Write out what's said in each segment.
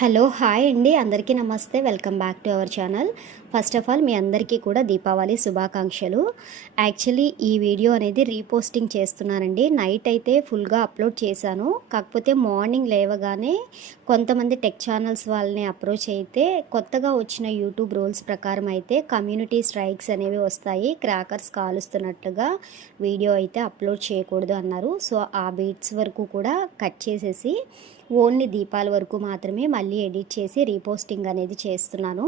Hello hi అండి. అందరికీ నమస్తే. Welcome back to our channel. First of all మీ అందరికీ కూడా దీపావళి శుభాకాంక్షలు. యాక్చువల్లీ ఈ వీడియో అనేది రీపోస్టింగ్ చేస్తున్నానండి. నైట్ అయితే ఫుల్గా అప్లోడ్ చేశాను. కాకపోతే మార్నింగ్ లేవగానే కొంతమంది టెక్ ఛానల్స్ వాళ్ళని అప్రోచ్ అయితే కొత్తగా వచ్చిన యూట్యూబ్ రూల్స్ ప్రకారం అయితే కమ్యూనిటీ స్ట్రైక్స్ అనేవి వస్తాయి. క్రాకర్స్ కాలుస్తున్నట్టుగా వీడియో అయితే అప్లోడ్ చేయకూడదు అన్నారు. సో ఆ బీట్స్ వరకు కూడా కట్ చేసేసి ఓన్లీ దీపాల వరకు మాత్రమే మళ్ళీ ఎడిట్ చేసి రీపోస్టింగ్ అనేది చేస్తున్నాను.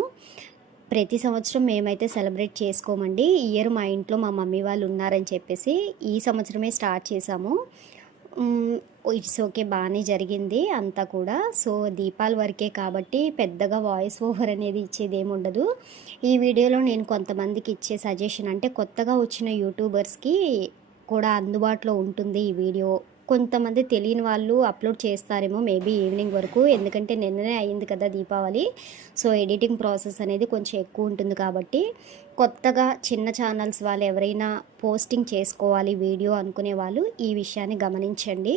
ప్రతి సంవత్సరం మేమైతే సెలబ్రేట్ చేసుకోమండి. ఇయర్ మా ఇంట్లో మా మమ్మీ వాళ్ళు ఉన్నారని చెప్పేసి ఈ సంవత్సరమే స్టార్ట్ చేసాము ఇట్స్ ఓకే బాగానే జరిగింది అంతా కూడా. సో దీపాల వరకే కాబట్టి పెద్దగా వాయిస్ ఓవర్ అనేది ఇచ్చేది ఏమి ఉండదు. ఈ వీడియోలో నేను కొంతమందికి ఇచ్చే సజెషన్ అంటే కొత్తగా వచ్చిన యూట్యూబర్స్కి కూడా అందుబాటులో ఉంటుంది ఈ వీడియో. కొంతమంది తెలియని వాళ్ళు అప్లోడ్ చేస్తారేమో మేబీ ఈవినింగ్ వరకు. ఎందుకంటే నిన్ననే అయింది కదా దీపావళి. సో ఎడిటింగ్ ప్రాసెస్ అనేది కొంచెం ఎక్కువ ఉంటుంది కాబట్టి కొత్తగా చిన్న ఛానల్స్ వాళ్ళు ఎవరైనా పోస్టింగ్ చేసుకోవాలి వీడియో అనుకునే వాళ్ళు ఈ విషయాన్ని గమనించండి.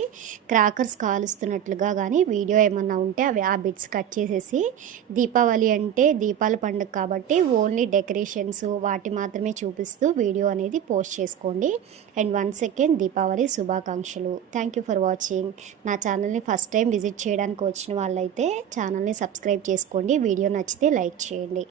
క్రాకర్స్ కాలుస్తున్నట్లుగా కానీ వీడియో ఏమన్నా ఉంటే అవి ఆ బిట్స్ కట్ చేసేసి దీపావళి అంటే దీపాల పండుగ కాబట్టి ఓన్లీ డెకరేషన్స్ వాటి మాత్రమే చూపిస్తూ వీడియో అనేది పోస్ట్ చేసుకోండి. అండ్ వన్ సెకండ్ దీపావళి శుభాకాంక్షలు. Thank you for watching. నా ఛానల్ని ఫస్ట్ టైం విజిట్ చేయడానికి వచ్చిన వాళ్ళైతే ఛానల్ని సబ్స్క్రైబ్ చేసుకోండి. వీడియో నచ్చితే లైక్ చేయండి.